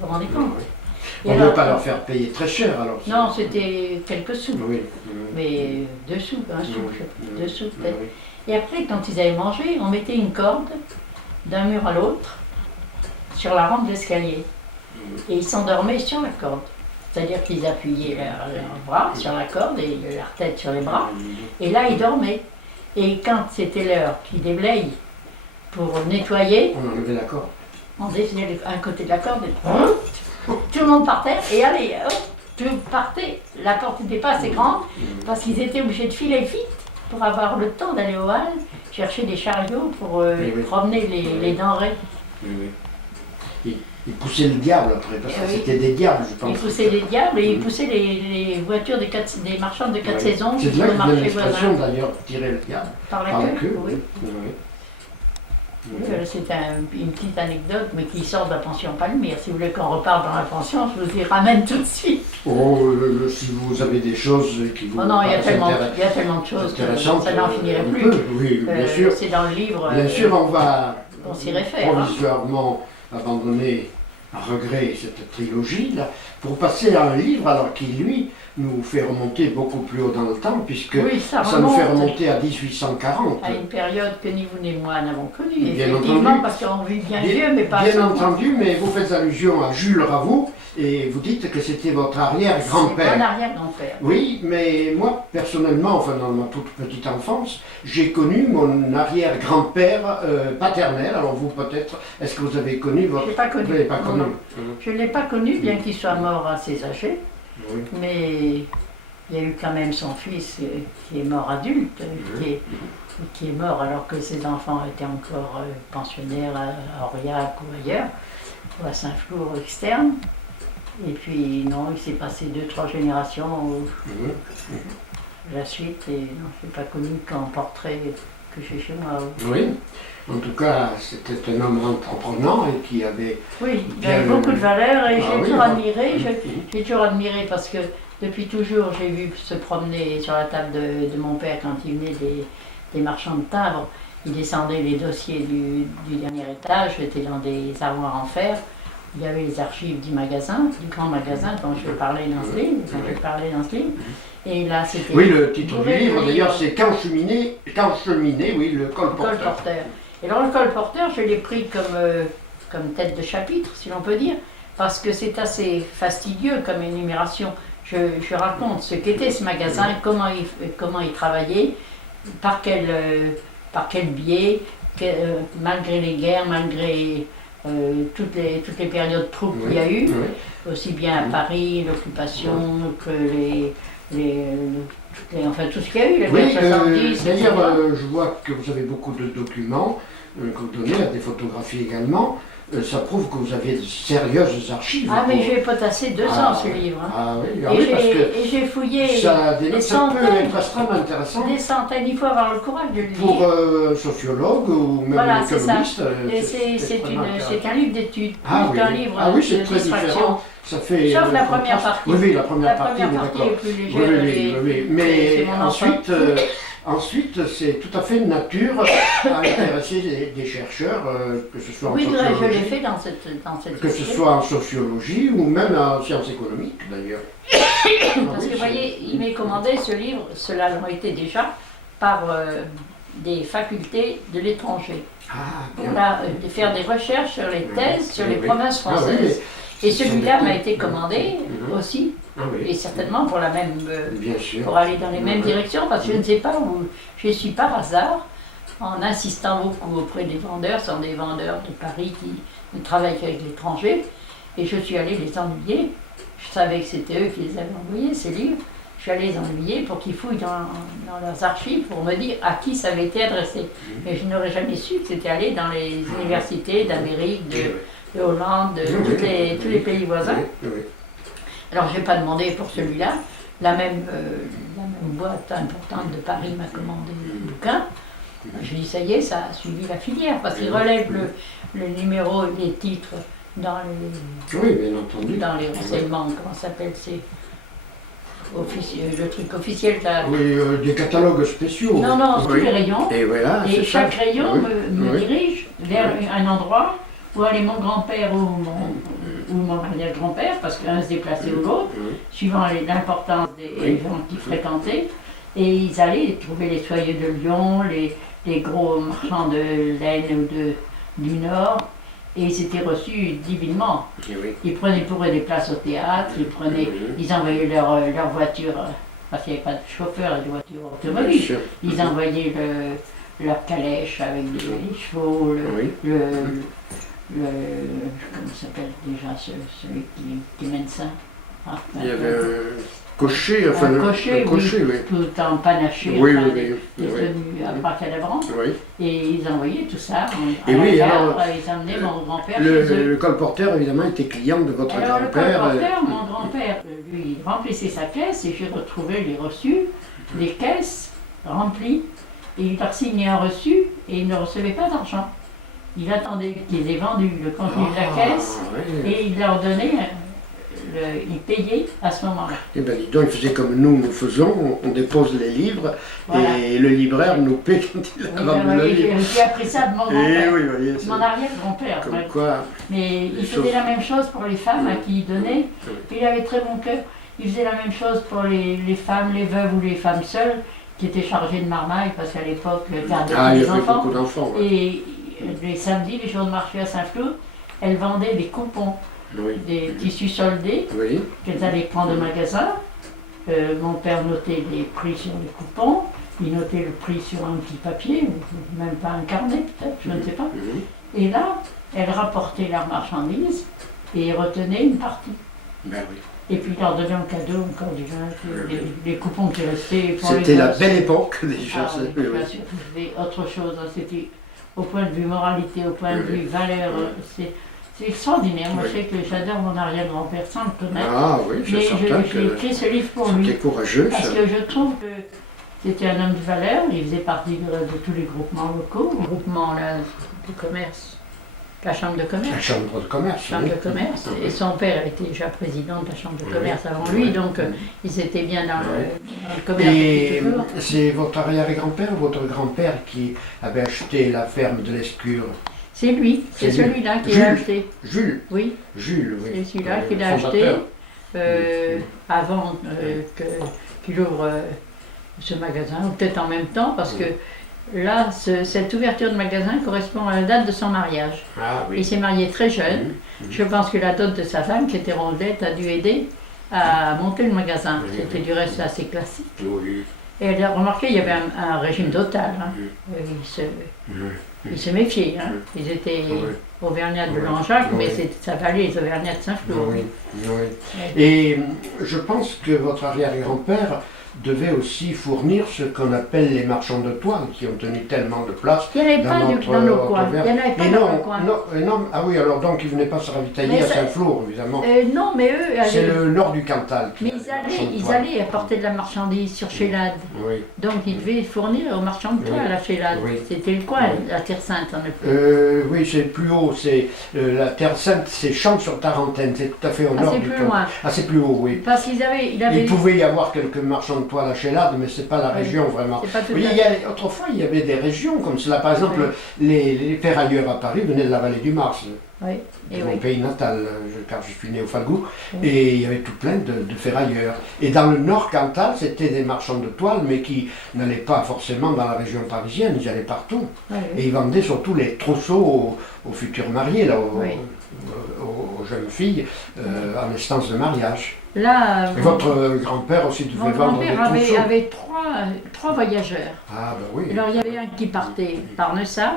vous rendez compte? On ne veut pas leur faire payer très cher alors. Non, c'était quelques sous. Oui. Mais 2 sous, 1 sou, 2 sous peut-être. Et après, quand ils avaient mangé, on mettait une corde d'un mur à l'autre sur la rampe d'escalier. Et ils s'endormaient sur la corde. C'est-à-dire qu'ils appuyaient leurs bras sur la corde et leur tête sur les bras. Et là, ils dormaient. Et quand c'était l'heure qu'ils déblayent pour nettoyer, on enlevait la corde. On dessinait un côté de la corde et tout le monde par terre et allez, hop, tout partait. La porte n'était pas assez grande parce qu'ils étaient obligés de filer vite pour avoir le temps d'aller au hall, chercher des chariots pour promener les denrées. Ils poussaient le diable après, parce que c'était des diables, je pense. Ils poussaient les diables et ils poussaient les voitures des marchands de 4 saisons. C'est de là que vient l'expression d'ailleurs, tirer le diable. Par la queue, oui. C'est une petite anecdote, mais qui sort de la pension Palmyre. Si vous voulez qu'on reparle dans la pension, je vous y ramène tout de suite. Oh, si vous avez des choses qui vous... Oh non, il y a tellement de choses que ça n'en finirait plus. Oui, bien sûr. C'est dans le livre. Bien sûr, on va s'y réfère, provisoirement abandonner à regret cette trilogie-là, pour passer à un livre alors qui, lui, nous fait remonter beaucoup plus haut dans le temps, puisque ça nous fait remonter à 1840. À une période que ni vous ni moi n'avons connue, bien effectivement, entendu, parce qu'on vit bien vieux, mais pas... Bien entendu, mais vous faites allusion à Jules Ravoux, et vous dites que c'était votre arrière-grand-père. C'est mon arrière-grand-père. Oui, mais moi, personnellement, enfin dans ma toute petite enfance, j'ai connu mon arrière-grand-père paternel. Alors vous, peut-être, est-ce que vous avez connu votre... Je l'ai pas connu. Vous l'avez pas connu. Je ne l'ai pas connu, bien qu'il soit mort assez âgé. Oui. Mais il y a eu quand même son fils qui est mort adulte, qui est mort alors que ses enfants étaient encore pensionnaires à Aurillac ou ailleurs, ou à Saint-Flour externe. Et puis non, il s'est passé 2-3 générations la suite, et non, je n'ai pas connu qu'en portrait que j'ai chez moi. Oui, en tout cas, c'était un homme entreprenant et qui avait... Oui, il avait beaucoup de valeur et j'ai toujours admiré. J'ai toujours admiré parce que depuis toujours, j'ai vu se promener sur la table de mon père quand il venait des marchands de timbres. Il descendait les dossiers du dernier étage, j'étais dans des armoires en fer. Il y avait les archives du magasin, du grand magasin dont je parlais dans ce livre. Et là, c'était... Oui, le titre du livre, d'ailleurs, c'est Quand cheminait, oui, le colporteur. Et alors, le colporteur, je l'ai pris comme tête de chapitre, si l'on peut dire, parce que c'est assez fastidieux comme énumération. Je raconte ce qu'était ce magasin, comment il travaillait, par quel biais, malgré les guerres, malgré toutes les périodes troupes qu'il y a eu, aussi bien à Paris, l'occupation, que enfin tout ce qu'il y a eu, la guerre 70. D'ailleurs, je vois que vous avez beaucoup de documents que vous donnez, des photographies également. Ça prouve que vous avez de sérieuses archives. Ah, mais j'ai potassé 2 ans ce livre. Ah oui, et j'ai fouillé des centaines. Ça peut être extrêmement intéressant. Des centaines, il faut avoir le courage de le lire. Pour un sociologue ou même un économiste. C'est un livre d'études, un livre de distraction. Ça fait sauf la première partie. Oui, la première partie, est plus légère. Oui. Mais ensuite, c'est tout à fait de nature à intéresser des chercheurs, que ce soit en sociologie, je l'ai fait dans cette que ce soit en sociologie ou même en sciences économiques d'ailleurs. Parce que vous voyez, il m'est commandé ce livre, cela l'a été déjà, par des facultés de l'étranger. De faire des recherches sur les thèses, sur les provinces françaises. Et celui-là m'a été commandé aussi, et certainement pour pour aller dans les mêmes directions, parce que je ne sais pas où je suis par hasard, en insistant beaucoup auprès des vendeurs, ce sont des vendeurs de Paris qui ne travaillent qu'avec l'étranger, et je suis allée les ennuyer. Je savais que c'était eux qui les avaient envoyés, ces livres. Je suis allée les ennuyer pour qu'ils fouillent dans leurs archives pour me dire à qui ça avait été adressé. Et je n'aurais jamais su que c'était allé dans les universités d'Amérique, de Hollande, de tous les pays voisins. Alors je n'ai pas demandé pour celui-là. La même boîte importante de Paris m'a commandé le bouquin. Je dis ça y est, ça a suivi la filière, parce qu'il relève le numéro et les titres dans les renseignements, comment ça s'appelle, c'est le truc officiel. Des catalogues spéciaux. Non, tous les rayons. Et chaque rayon me dirige vers un endroit où allait mon grand-père ou mon arrière-grand-père, parce qu'un se déplaçait ou l'autre, suivant l'importance des gens qui fréquentaient. Et ils allaient trouver les soyeux de Lyon, les gros marchands de laine ou du Nord, et ils étaient reçus divinement. Ils prenaient pour eux des places au théâtre, ils envoyaient leur voiture, parce qu'il n'y avait pas de chauffeur et de voiture automobile, ils envoyaient leur calèche avec les chevaux, comment s'appelle déjà celui qui mène ça? Il y avait un cocher, tout en panaché, des tenues abracadabrantes, et ils envoyaient tout ça. Ils emmenaient mon grand-père chez eux. Le colporteur, évidemment, était client de votre grand-père. Le colporteur, mon grand-père, lui, remplissait sa caisse, et j'ai retrouvé les reçus, les caisses remplies, et il leur signait un reçu, et il ne recevait pas d'argent. Il attendait qu'ils aient vendu le contenu de la caisse et il leur donnait, il payait à ce moment-là. Eh bien, dis donc, il faisait comme nous faisons, on dépose les livres et le libraire nous paie quand il a vendu le livre. J'ai appris ça de mon grand-père, mon arrière-grand-père. Comme quoi, mais il faisait la même chose pour les femmes à qui il donnait, il avait très bon cœur. Il faisait la même chose pour les femmes, les veuves ou les femmes seules qui étaient chargées de marmaille, parce qu'à l'époque, il y avait beaucoup d'enfants. Et les samedis, les jours de marché à Saint-Flour, elles vendaient des coupons, des tissus soldés qu'elles allaient prendre au magasin. Mon père notait les prix sur les coupons, il notait le prix sur un petit papier, ou même pas un carnet peut-être, je ne sais pas. Et là, elles rapportaient leurs marchandises et retenaient une partie. Et puis leur donnaient en cadeau encore du vin, les coupons qui restaient. C'était la belle époque déjà. C'était autre chose, c'était au point de vue moralité, au point de vue valeur, c'est extraordinaire. Moi, je sais que j'adore mon arrière-grand-père sans le connaître. Mais j'ai écrit ce livre pour lui. C'était courageux. Parce que je trouve que c'était un homme de valeur, il faisait partie de tous les groupements locaux, le groupement de commerce, la chambre de commerce. La chambre de commerce. De commerce. Et son père était déjà président de la chambre de commerce avant lui, donc ils étaient bien dans le commerce. Et c'est votre arrière-grand-père ou votre grand-père qui avait acheté la ferme de l'Escure? C'est lui, c'est celui-là qui l'a acheté. Jules? Oui. Jules, oui. C'est celui-là qui l'a acheté avant qu'il ouvre ce magasin, ou peut-être en même temps, parce que là, cette ouverture de magasin correspond à la date de son mariage. Il s'est marié très jeune. Je pense que la dot de sa femme, qui était rondelette, a dû aider à monter le magasin. C'était du reste assez classique. Et elle a remarqué qu'il y avait un régime total. Ils se méfiaient. Ils étaient Auvergnat de Langeac, mais ça valait les Auvergnats de Saint-Flour. Oui, oui. Et je pense que votre arrière-grand-père devait aussi fournir ce qu'on appelle les marchands de toile, qui ont tenu tellement de place. Il n'y en avait pas dans nos coins. Il n'y en avait pas dans nos coins. Non, ah oui, alors donc ils ne venaient pas se ravitailler à Saint-Flour, évidemment. Non, mais eux... C'est le nord du Cantal. Mais ils allaient apporter de la marchandise sur Chélade. Oui. Donc ils devaient fournir aux marchands de toile à Chélade. Oui. C'était le coin, la Terre-Sainte en est plus. Oui, c'est plus haut. C'est la Terre-Sainte, c'est Champs-sur-Tarentaine. C'est tout à fait au nord du Cantal. C'est plus loin. Ah, c'est plus haut, oui. Parce qu'ils avaient... Il pouvait y avoir quelques marchands de toile à Chélade, mais ce n'est pas la région vraiment. Oui, autrefois, il y avait des régions comme cela. Par exemple, les ferrailleurs à Paris venaient de la vallée du Mars, de mon pays natal, car je suis né au Falgoux, et il y avait tout plein de ferrailleurs. Et dans le nord Cantal, c'était des marchands de toile, mais qui n'allaient pas forcément dans la région parisienne, ils allaient partout. Et ils vendaient surtout les trousseaux aux futurs mariés, là, aux jeunes filles, en instance de mariage. Là, et votre grand-père aussi devait vendre des trousseaux. Mon grand-père avait trois voyageurs. Ah ben oui. Alors il y avait un qui partait par Nessac,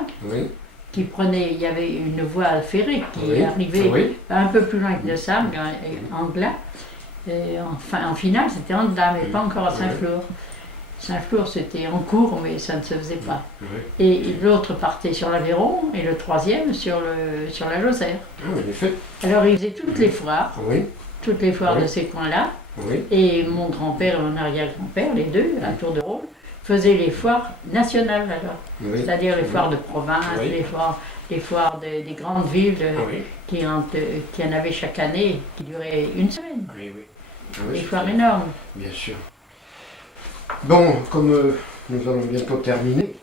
qui prenait, il y avait une voie ferrée qui arrivait un peu plus loin que Nessac, en Glas. Et en finale, c'était en Glas, mais pas encore à Saint-Flour. Saint-Flour, c'était en cours, mais ça ne se faisait pas. Et l'autre partait sur l'Aveyron, et le troisième sur la Lozère. Ah, en effet. Alors ils faisaient toutes les foires. Toutes les foires de ces coins-là. Et mon grand-père et mon arrière-grand-père, les deux, à tour de rôle, faisaient les foires nationales alors. C'est-à-dire les foires de province, les foires des grandes villes qui en avaient chaque année, qui duraient une semaine. Des foires énormes. Bien sûr. Bon, comme nous allons bientôt terminer.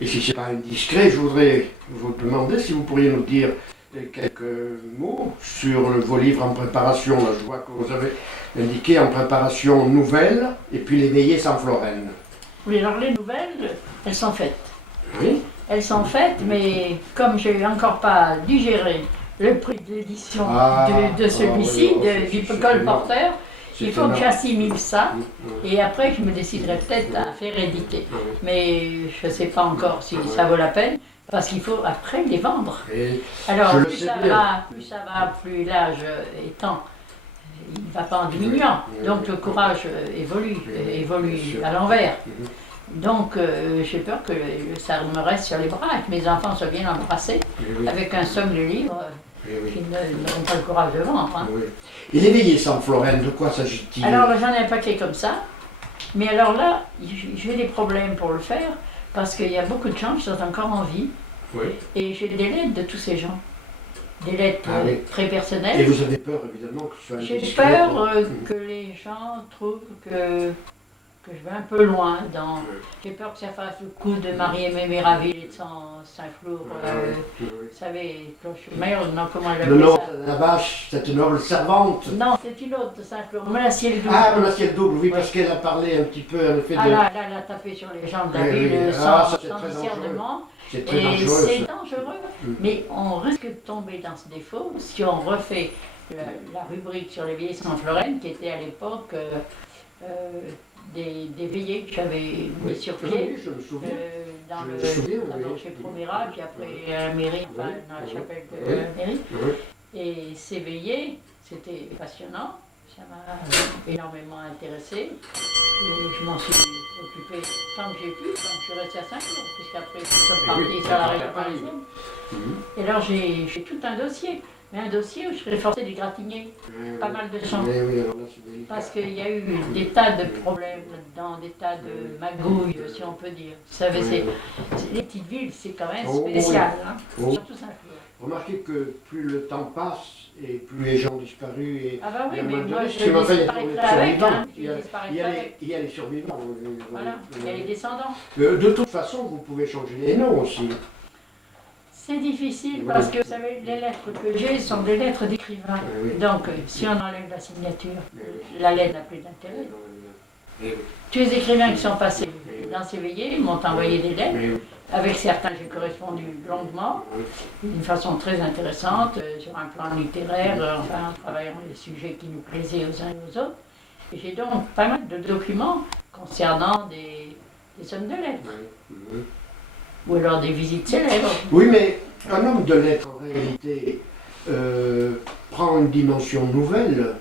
Et si ce n'est pas indiscret, je voudrais vous demander si vous pourriez nous dire quelques mots sur vos livres en préparation. Là, je vois que vous avez indiqué en préparation nouvelles et puis les veillées sans Florène. Oui, alors les nouvelles, elles sont faites. Oui. Elles sont faites, mais comme je n'ai encore pas digéré le prix de l'édition de celui-ci, du colporteur, il faut que j'assimile ça, et après je me déciderai peut-être à faire éditer. Mais je ne sais pas encore si ça vaut la peine, parce qu'il faut après les vendre. Alors plus ça va, plus l'âge étant, il ne va pas en diminuant, donc le courage évolue à l'envers. Donc j'ai peur que ça me reste sur les bras et que mes enfants soient bien embrassés avec un seul livre qui n'auront pas le courage de vendre. Hein. Et les veillées sans Florène, de quoi s'agit-il? Alors j'en ai un paquet comme ça, mais alors là, j'ai des problèmes pour le faire parce qu'il y a beaucoup de gens qui sont encore en vie et j'ai des lettres de tous ces gens. Des lettres très personnelles. Et vous avez peur évidemment que ce soit indiscret? J'ai peur que les gens trouvent que je vais un peu loin dans... J'ai peur que ça fasse le coup de Marie-Aimée Méraville et de Saint-Flour. Vous savez, Cloche-Mère, non, comment elle appelle ça? La vache, c'est une noble servante. Non, c'est une autre de Saint-Flour, Menacier le Double. Ah, Menacier le Double, oui, parce qu'elle a parlé un petit peu en effet de... Ah là, elle a tapé sur les gens de la ville sans discernement. C'est très dangereux. C'est dangereux, mais on risque de tomber dans ce défaut si on refait la rubrique sur les veillées sans Florène, qui était à l'époque... des veillées que j'avais mis sur pied chez Promera, puis après à la mairie, enfin dans la chapelle de la mairie. Et ces veillées, c'était passionnant, ça m'a énormément intéressé. Et je m'en suis occupée tant que j'ai pu, quand je suis restée à Saint-Flour, puisqu'après nous sommes partis sur la région parisienne. Et alors j'ai tout un dossier. Mais un dossier où je serais forcée d'égratigner pas mal de gens. Parce qu'il y a eu des tas de problèmes là-dedans, des tas de magouilles, si on peut dire. Vous savez, les petites villes, c'est quand même spécial, hein, surtout Saint-Flour. Remarquez que plus le temps passe et plus les gens disparus et... Ah bah oui, mais moi je disparaîtrai avec, hein, il y a les survivants. Voilà, il y a les descendants. De toute façon, vous pouvez changer les noms aussi. C'est difficile parce que, vous savez, les lettres que j'ai sont des lettres d'écrivain. Donc, si on enlève la signature, la lettre n'a plus d'intérêt. Tous les écrivains qui sont passés dans ces veillées m'ont envoyé des lettres. Avec certains, j'ai correspondu longuement, d'une façon très intéressante, sur un plan littéraire, enfin, en travaillant les sujets qui nous plaisaient aux uns et aux autres. J'ai donc pas mal de documents concernant des hommes de lettres. Oui. Ou alors des visites célèbres. Oui, mais un homme de lettres, en réalité, prend une dimension nouvelle.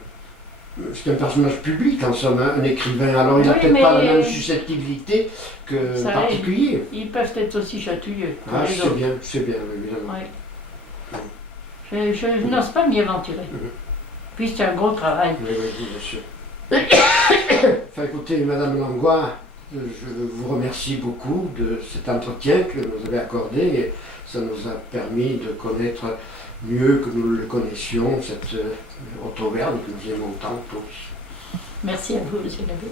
C'est un personnage public, en somme, un écrivain. Alors, il n'a peut-être pas la même susceptibilité que particulier. Ils peuvent être aussi chatouilleux. Ah, c'est bien, évidemment. Oui. Je n'ose pas m'y aventurer. Puis c'est un gros travail. Oui, bien sûr. Enfin, écoutez, Madame Langlois, je vous remercie beaucoup de cet entretien que vous avez accordé. Et ça nous a permis de connaître mieux que nous le connaissions, cette Haute-Auvergne que nous aimons tant tous. Merci à vous, Monsieur Labbé.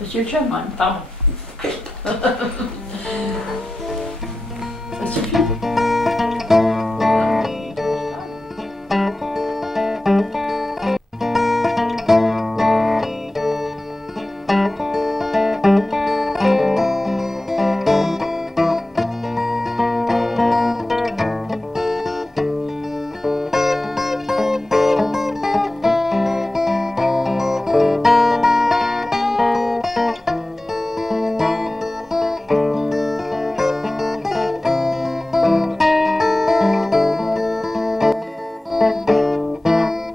Monsieur le Chaman, pardon.